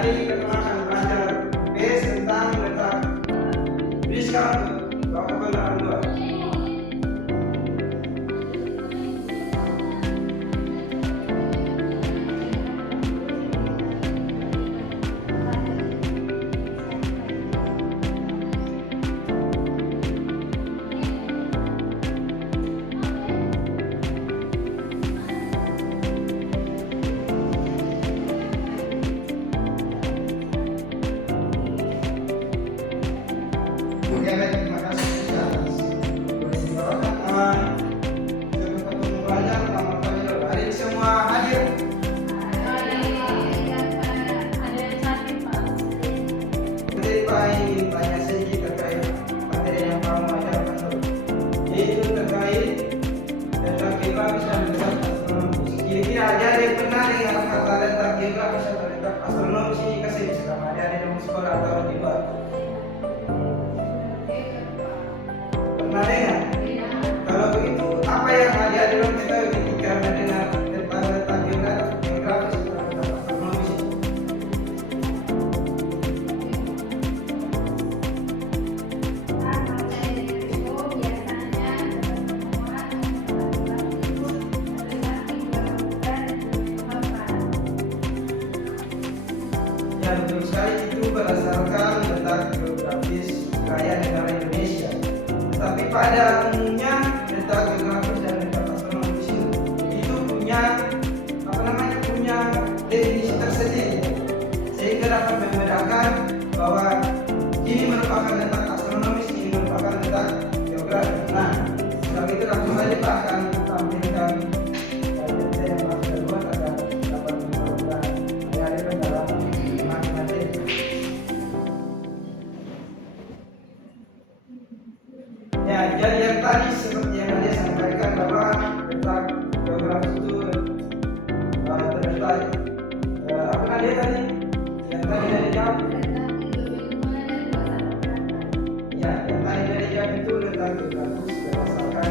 Jadi kita akan belajar base tentang letak. Jadi sekarang bapak kendaraan dua. Terima kasih atas hari semua hadir. Jadi Pak ingin tanya sedikit terkait materi yang kamu ajarkan dulu, yaitu terkait letak geografis dan letak astronomis. Kira-kira ada yang pernah dengar kata letak geografis atau letak astronomis ini kasih selama ada di dalam sekolah atau di luar? Pernah dengar? Kalau begitu, apa yang ada di dalam kita ketika mendengar tentang letak geografis atau letak astronomis ini? Ya, betul sekali, itu berdasarkan letak geografis wilayah negara Indonesia. Tetapi pada umumnya letak geografis dan letak astronomis itu punya punya definisi tersendiri, sehingga dapat membedakan bahwa ini merupakan letak astronomis, ini merupakan letak geografis. Nah, setelah itu langsung saja Pak akan tampilkan yang kedua agar dapat memperoleh dalam materi. Ya, jadi yang tadi seperti yang dia sampaikan bahwa letak geografis itu terletak apa tadi yang tadi dari jawab? Ya, yang tadi dari jawab itu letak geografis berdasarkan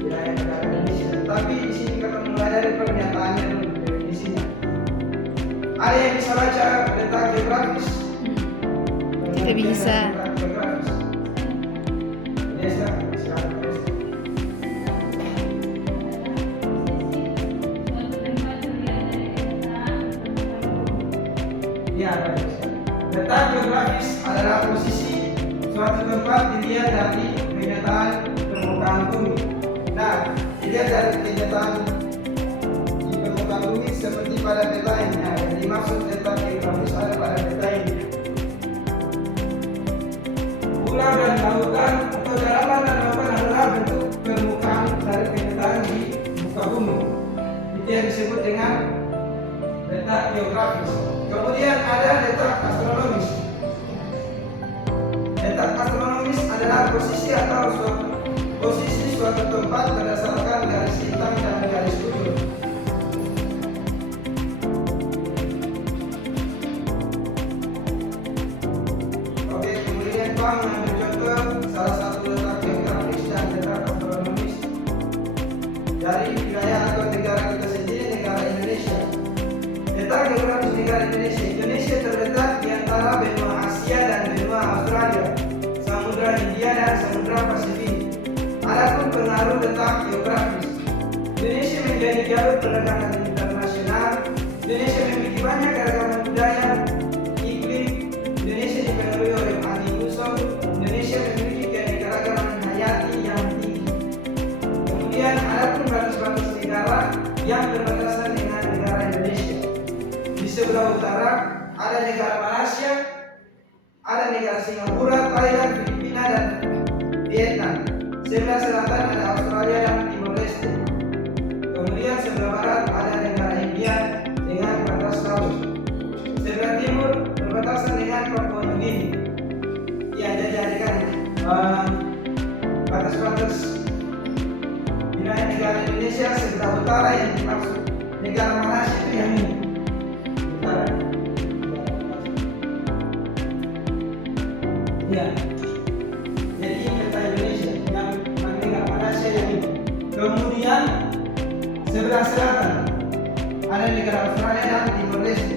wilayah negara Indonesia. Tapi di sini kita mulai dari pernyataannya dulu, definisinya. Ada yang bisa baca letak geografis? Kita bisa. Ya, letak geografis adalah posisi suatu tempat dilihat dari kenyataan permukaan bumi. Nah, dilihat dari kenyataan di permukaan bumi seperti pada peta ini. Nah, yang dimaksud letak geografis ada pada peta ini. Pulau dan lautan atau dalaman dan lautan adalah bentuk permukaan dari kenyataan di muka bumi. Itu yang disebut dengan letak geografis. Kemudian ada letak astronomis. Letak astronomis adalah posisi atau posisi suatu tempat berdasarkan garis hitam dan garis putih. Oke, kemudian Pak mengambil contoh salah satu letak geografis dan letak astronomis dari wilayah atau negara kita sendiri, negara Indonesia. Letak geografis negara Indonesia terletak di antara benua Asia dan benua Australia, Samudra Hindia dan Samudra Pasifik. Adapun pengaruh letak geografis, Indonesia menjadi jalur perdagangan internasional. Indonesia memiliki banyak keragaman budaya, iklim. Indonesia dipenuhi oleh anti musuh. Indonesia memiliki keanekaragaman hayati yang tinggi. Kemudian adapun batas-batas negara yang berbatasan dengan negara Indonesia. Di sebelah utara ada negara Malaysia, ada negara Singapura, Thailand, Filipina, dan Vietnam. Sebelah selatan ada Australia dan Timor Leste. Kemudian sebelah barat ada negara India dengan batas laut. Sebelah timur berbatasan dengan Papua Nugini. Ya, jadi adegan batas-batas wilayah negara Indonesia sebelah utara yang dimaksud negara Malaysia itu yang ini. Ya, jadi peta Indonesia yang negara Malaysia yang ini. Kemudian sebelah selatan ada negara Australia dan Timor Leste.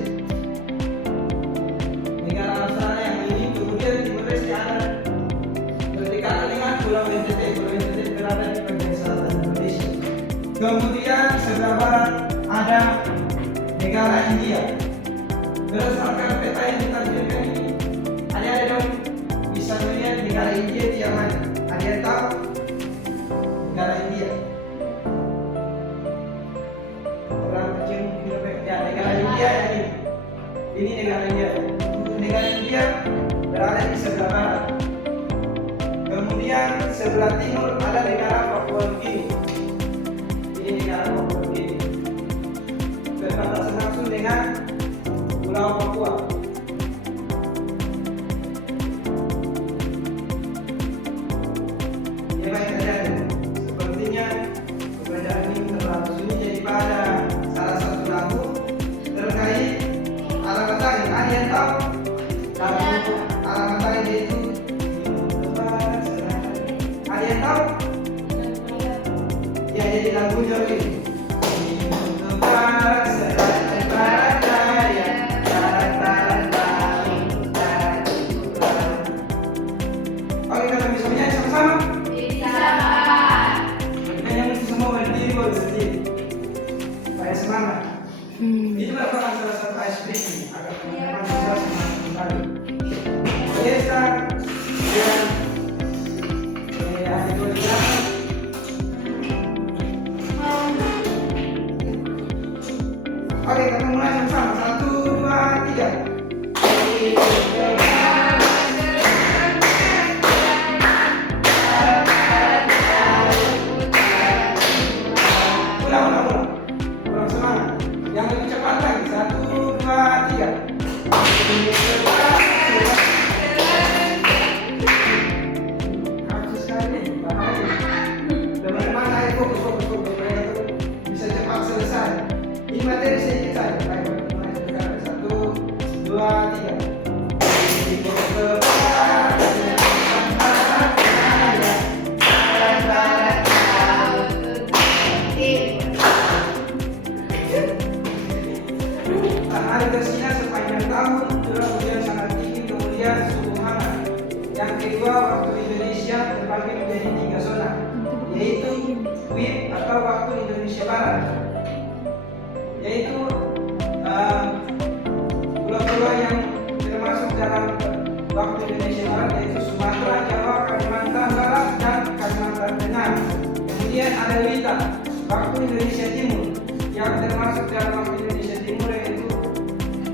Kemudian sebelah barat ada negara India. Berdasarkan peta yang ditampilkan ini, ada dong bisa melihat negara India di yang mana? Ada yang tahu negara India? Orang kecil ya, negara India ini. Ini negara India. Negara India berada di sebelah barat. Kemudian sebelah timur ada negara Papua Nugini. Ini negara Papua Nugini. Berbatasan langsung dengan Pulau Papua. Ya baik terjadi. Sepertinya perbedaan ini terlalu sunyi jadi pada salah satu lagu terkait alamat langit. Ada yang tahu? Lagu alamat langit yaitu ada yang tahu? Ya jadi lagunya begini. Oke, kita bisa menyanyi sama-sama? Makanya mesti semua berdiri berdiri. Supaya semangat. Itu merupakan salah satu ice breaking agar teman-teman bisa semangat kembali. Biasa dan ada dua gerakan. Oke, kita mulai sama-sama. 1, 2, 3. Ulang semangat. Yang lebih cepat lagi. 1, 2, 3. Harus sekali. Teman-teman, ayo fokus. Bisa cepat selesai. Ini materi sedikit saja. Ayo, mulai sekarang. 1, 2, 3. Hari bersinar sepanjang tahun, curah hujan sangat tinggi, kemudian suhu hangat. Yang kedua, waktu Indonesia terbagi menjadi 3 zona, yaitu WIB atau waktu Indonesia Barat, yaitu pulau-pulau yang termasuk dalam waktu Indonesia Barat, yaitu Sumatera, Jawa, Kalimantan Barat, dan Kalimantan Tengah. Kemudian ada WITA, waktu Indonesia Timur, yang termasuk dalam waktu Indonesia Timur, yaitu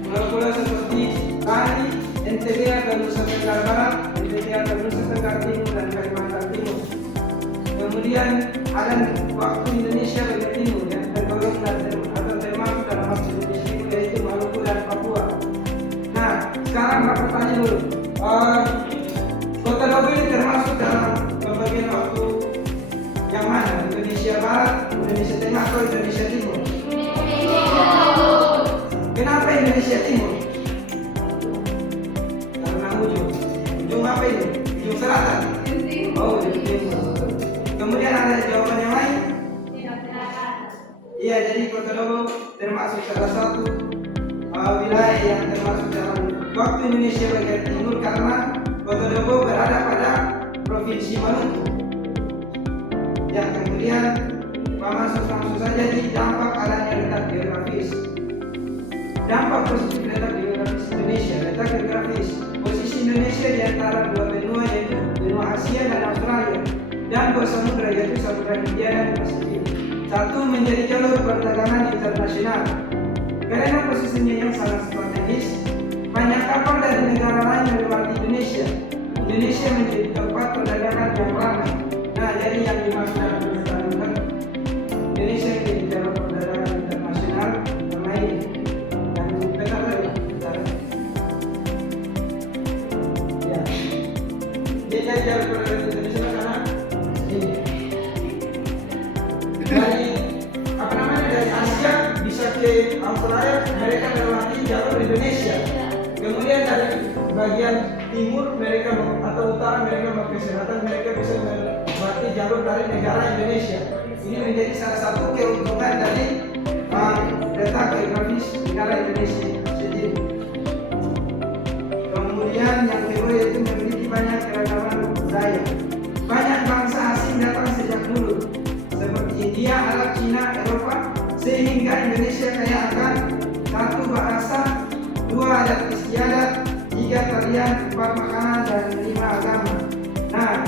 pulau-pulau seperti Bali, NTB atau Nusa Tenggara Barat, NTB atau Nusa Tenggara Timur, dan Kalimantan Timur. Kemudian ada waktu Indonesia bagian timur yang tergolong atau termasuk dalam waktu Indonesia Timur, yaitu Maluku dan Papua. Nah, sekarang Bapak tanya dulu, Kota Lobo ini termasuk dalam pembagian waktu yang mana? Indonesia Barat, Indonesia Tengah, atau Indonesia Timur? Kenapa Indonesia Timur? Karena ujung apa itu? Ujung selatan? Oh, ujung timur. Kemudian ada jawaban yang lain? Iya, jadi Kota Lobo termasuk salah satu wilayah yang termasuk dalam waktu Indonesia bagian timur karena Kota Lobo berada pada Provinsi Maluku. Ya, kemudian masuk langsung saja di dampak adanya letak geografis. Dampak positif letak geografis Indonesia. Letak geografis posisi Indonesia di antara dua benua, yaitu benua Asia dan Australia, dan dua samudra, yaitu Samudra Hindia dan Pasifik. Satu, menjadi jalur perdagangan internasional. Karena posisinya yang sangat strategis, banyak kapal dari negara lain melewati Indonesia. Indonesia menjadi tempat perdagangan yang ramai. Nah, jadi yang dimaksud dalam perdagangan Indonesia menjadi jalur perdagangan internasional ramai. Dia jalur perdagangan internasional karena ini dari dari Asia bisa ke Australia, mereka melewati jalur Indonesia. Kemudian dari bagian timur mereka atau utara mereka mau ke selatan, mereka bisa melewati jalur dari negara Indonesia. Ini menjadi salah satu keuntungan dari letak geografis negara Indonesia sendiri. Kemudian yang kedua yaitu memiliki banyak keragaman budaya. Banyak bangsa asing datang sejak dulu, seperti India, Arab, Cina, tiga tarian, 4 makanan, dan 5 agama. Nah,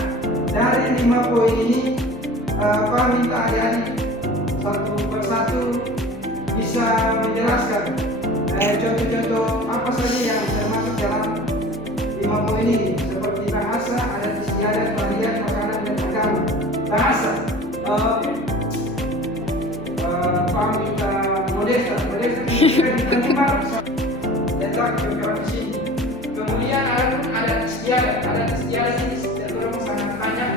dari 5 poin ini, Pak minta adik-adik satu persatu bisa menjelaskan contoh-contoh apa saja yang termasuk dalam 5 poin ini, seperti bahasa, adat istiadat, tarian, makanan, dan agama. Bahasa, Pak minta Modesta kita nimar letak geografis ini. Kemudian adat istiadat ini tergolong sangat banyak.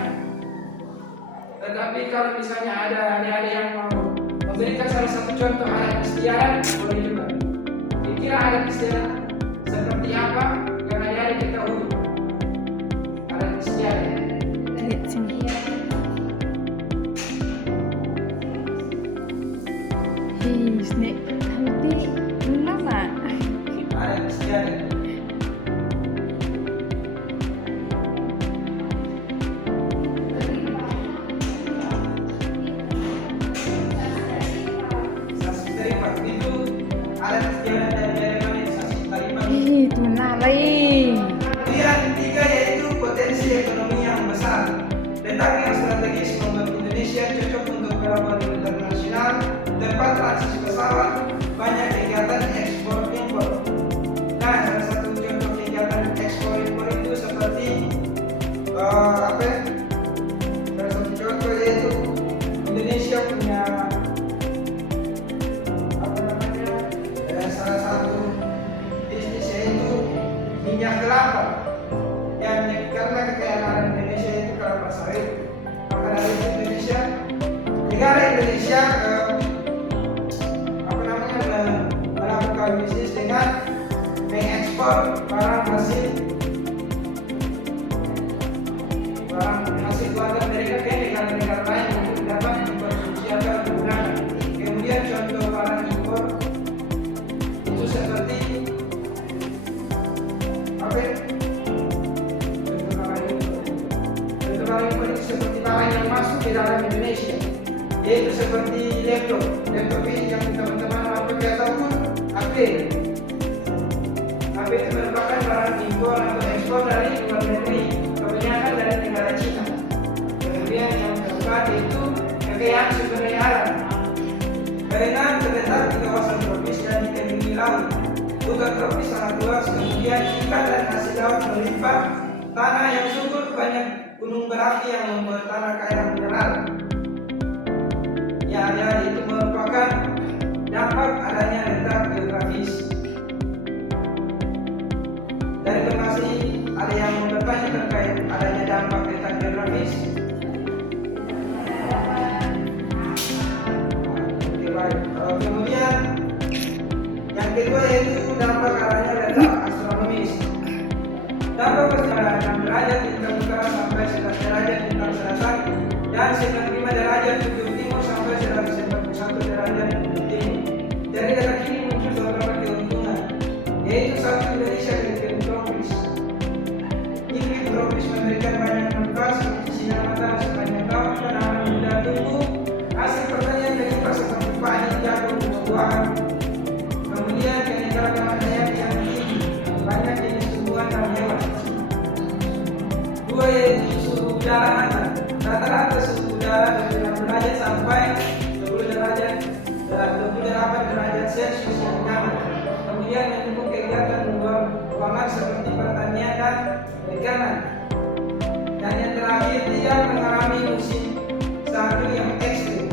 Tetapi kalau misalnya ada yang mau memberikan salah satu contoh adat istiadat, boleh juga. Kira adat istiadat seperti apa? Karena ada kita urut adat istiadat. Snake nanti mana? Adat istiadat. Saksi taripat itu adat istiadat dari daerah mana? Saksi taripat. Itu nalai. Kemudian ketiga yaitu potensi ekonomi yang besar. Letak yang strategis membuat Indonesia cocok untuk pelabuhan internasional, tempat transit pesawat, banyak kegiatan ekspor impor. Nah, salah satu contoh kegiatan ekspor impor itu seperti apa? Salah satu contoh yaitu Indonesia punya apa namanya? Salah satu bisnis yaitu minyak kelapa. Yang karena kekayaan Indonesia itu kelapa sawit, maka dari itu negara Indonesia melakukan bisnis dengan mengekspor barang hasil buatan mereka ke negara-negara lain untuk dapat dikonsumsi atau digunakan. Kemudian contoh barang impor itu seperti apa? Contoh barang impor itu seperti barang yang masuk ke dalam Indonesia, yaitu seperti laptop ini yang teman-teman pakai ataupun HP itu merupakan barang impor atau ekspor dari luar negeri, kebanyakan dari negara Cina. Kemudian yang keempat itu kekayaan sumber daya alam. Karena terletak di kawasan tropis dan dikelilingi laut, hutan tropis sangat luas, kemudian ikan dan hasil laut melimpah, tanah yang subur, banyak gunung berapi yang membuat tanah kaya mineral. Yang ada itu merupakan dampak adanya letak geografis. Dari informasi ada yang bertanya terkait adanya dampak letak geografis. Oke, baik. Kemudian yang kedua yaitu dampak adanya letak astronomis. Dampak pada 6 derajat bintang utara sampai 11 derajat bintang selatan dan 95 derajat ujung timur sampai 141 derajat ujung timur. Dari letak ini muncul beberapa keuntungan, yaitu satu, Indonesia iklim tropis. Iklim tropis memberikan banyak manfaat seperti sinar matahari sepanjang tahun, tanaman mudah tumbuh, hasil pertanian melimpah seperti padi, jagung, buah-buahan. Kemudian keanekaragaman hayati yang tinggi, banyak jenis tumbuhan dan hewan. Dua, yaitu suhu udara hangat. Rata-rata suhu udara dari 6 derajat sampai 20 derajat dan 28 derajat Celcius yang nyaman. Kemudian mendukung kegiatan luar ruangan seperti pertanian dan perikanan. Dan yang terakhir, tidak mengalami musim salju yang ekstrim.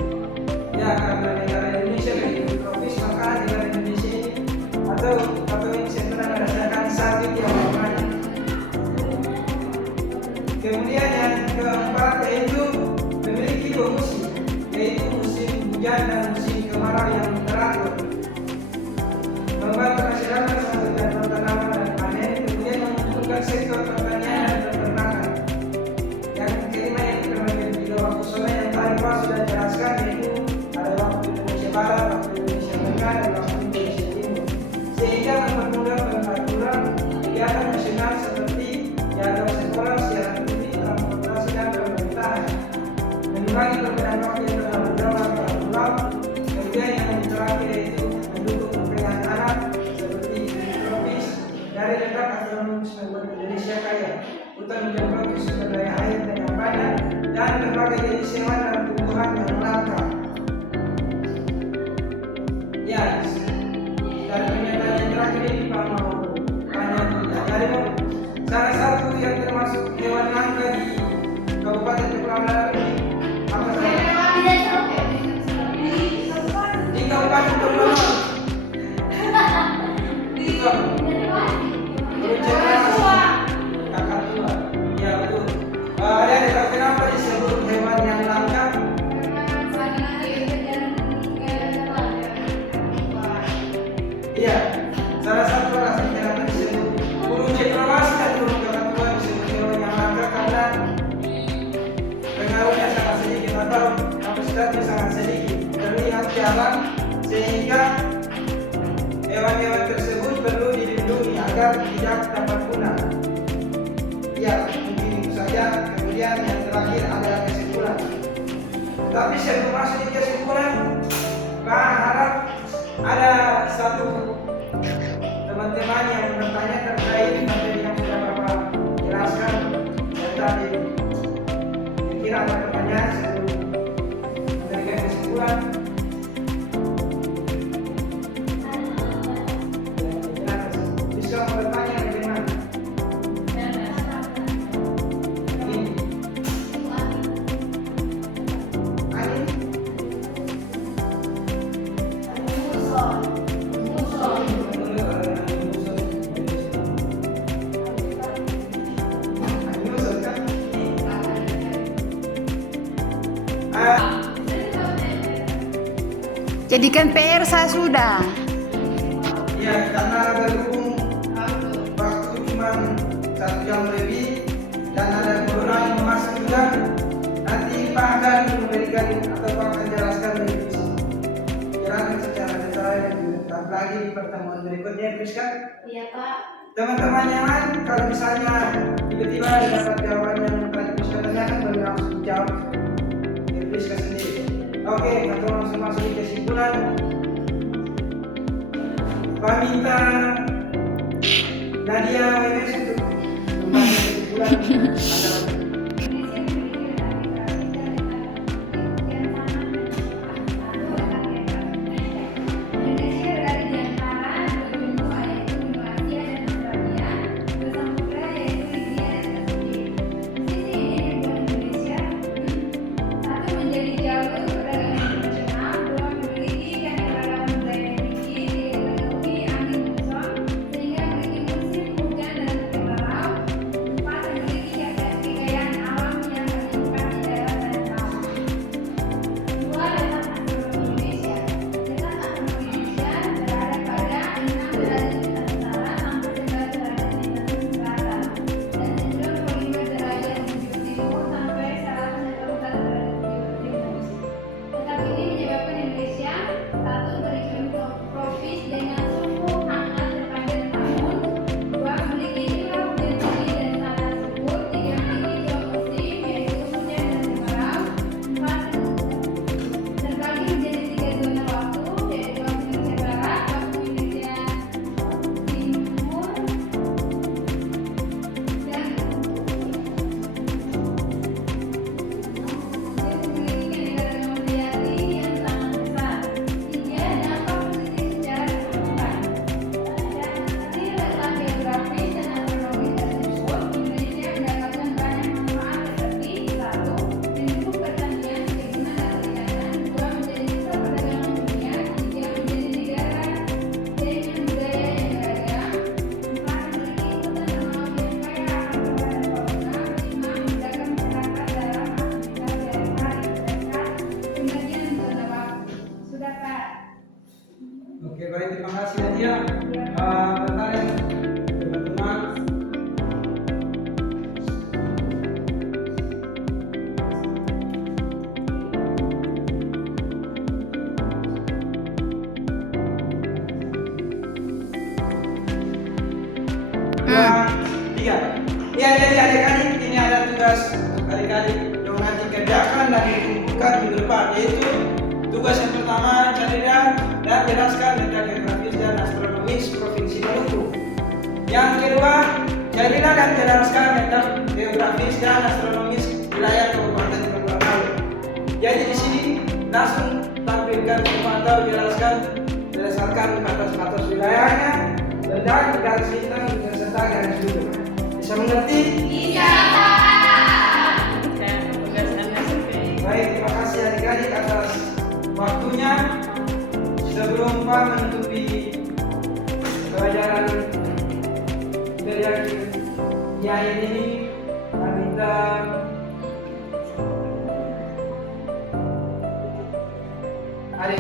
Ya, karena negara Indonesia iklim tropis, maka negara Indonesia ini atau ini sedang merasakan salju yang banyak. Kemudian yang keempat yaitu memiliki 2 musim, yaitu musim hujan dan musim kemarau yang teratur. Membantu masyarakat melakukan tanaman dan panen, kemudian menguntungkan sektor pertanian dan peternakan. Yang kelima yaitu membagi 3 waktu sore yang tadi Pak sudah jelaskan, yaitu ada waktu Indonesia Barat, waktu Indonesia Tengah, dan waktu Indonesia Timur, sehingga mempermudah astronomis membuat Indonesia kaya. Hutan menjadi provinsi sumber daya air yang banyak dan berbagai jenis hewan dan tumbuhan yang langka. Ya, dari pernyataan yang terakhir ini Pak mau tanya tidak. Jadi salah satu yang termasuk hewan langka di Kabupaten Kepulauan Riau ini apa saja? Di Kabupaten Kepulauan kakak tua. Ya betul. Ada tahu kenapa disebut hewan yang langka? Iya, salah satu alasan kenapa disebut burung cendrawasih dan burung kakak tua disebut hewan yang langka karena pengaruhnya sangat sedikit atau kapasitasnya sangat sedikit terlihat di alam, sehingga hewan-hewan tersebut perlu dilindungi agar tidak dapat punah. Ya, mungkin itu saja. Kemudian yang terakhir adalah kesimpulan. Tapi sebelum masuk di kesimpulan, Pak harap ada satu teman-teman yang bertanya terkait materi yang sudah Bapak jelaskan dan tadi. Kira ada pertanyaan sebelum memberikan kesimpulan? Bisa bertanya bagaimana? Jadikan PR saya sudah. Ya, karena berhubung waktu cuma 1 jam lebih dan ada corona yang masuk juga, nanti Pak akan memberikan atau Pak akan jelaskan lebih jelaskan secara detail dan lagi di pertemuan berikutnya, Priska. Iya Pak. Teman-teman yang lain, kalau misalnya tiba-tiba dapat jawaban yang tadi Priska tanyakan, baru langsung jawab dari Priska sendiri. Oke, kita langsung masuk di kesimpulan. Pak minta Nadia WMS untuk membahas kesimpulan. Oke, baik, terima kasih Nadia. Tertarik teman-teman. Tiga. Ya, jadi adik-adik ini ada tugas untuk adik-adik dong nanti kerjakan dan dikumpulkan minggu depan, yaitu tugas yang pertama carikan dan jelaskan data geografis dan astronomis Provinsi Maluku. Yang kedua, Saya Rina akan menjelaskan tentang geografis dan astronomis wilayah Kabupaten Kepulauan. Jadi di sini langsung tampilkan atau jelaskan berdasarkan batas-batas wilayahnya, letak, garis bintang, serta garis bintang. Bisa mengerti? Iya. Baik, terima kasih adik-adik atas waktunya. Sebelum Pak menutupi pelajaran dari ini, saya minta adik